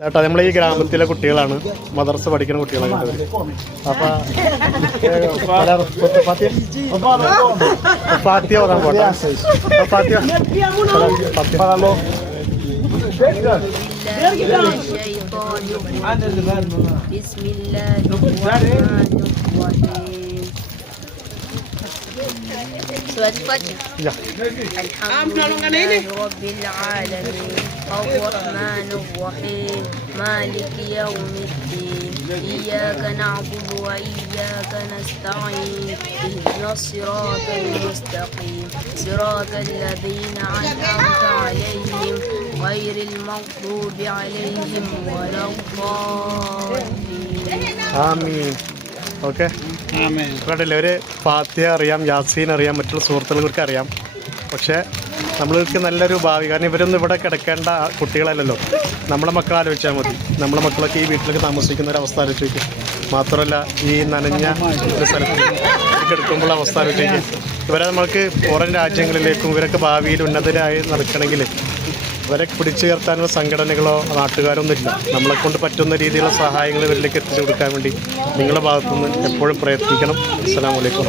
ചേട്ടാ നമ്മളെ ഈ ഗ്രാമത്തിലെ കുട്ടികളാണ്, മദർസ പഠിക്കുന്ന കുട്ടികളാണ്. അപ്പൊ ഫാത്തിയ പറയാൻ പോട്ടെ. ഫാത്തിയ الحمد لله رب العالمين الرحمن الرحيم مالك يوم الدين إياك نعبد وإياك نستعين اهدنا الصراط المستقيم صراط الذين أنعمت عليهم غير المغضوب عليهم ولا الضالين ആമീൻ. ഓക്കെ, കണ്ടില്ലേ, ഒരു ഫാത്തിഹ അറിയാം, യാസീൻ അറിയാം, മറ്റുള്ള സുഹൃത്തുക്കൾക്ക് അറിയാം. പക്ഷേ നമ്മൾക്ക് നല്ലൊരു ഭാവി, കാരണം ഇവരൊന്നും ഇവിടെ കിടക്കേണ്ട കുട്ടികളല്ലല്ലോ. നമ്മളെ മക്കൾ ആലോചിച്ചാൽ മതി. നമ്മളെ മക്കളൊക്കെ ഈ വീട്ടിലേക്ക് താമസിക്കുന്ന ഒരു അവസ്ഥ ആലോചിക്കും. മാത്രമല്ല ഈ നനഞ്ഞ ഒരു സ്ഥലത്ത് എടുക്കുമ്പോൾ അവസ്ഥ ആലോചിക്കും. ഇവരെ നമ്മൾക്ക് പുറം രാജ്യങ്ങളിലേക്കും ഇവരൊക്കെ ഭാവിയിൽ ഉന്നതരായി നടക്കണമെങ്കിൽ ഇവരെ പിടിച്ചു ചേർത്താനുള്ള സംഘടനകളോ നാട്ടുകാരോ ഒന്നുമില്ല. നമ്മളെക്കൊണ്ട് പറ്റുന്ന രീതിയിലുള്ള സഹായങ്ങൾ ഇവരിലേക്ക് എത്തിച്ചു കൊടുക്കാൻ വേണ്ടി നിങ്ങളുടെ ഭാഗത്തുനിന്ന് എപ്പോഴും പ്രയത്നിക്കണം. അസ്സലാമു അലൈക്കും.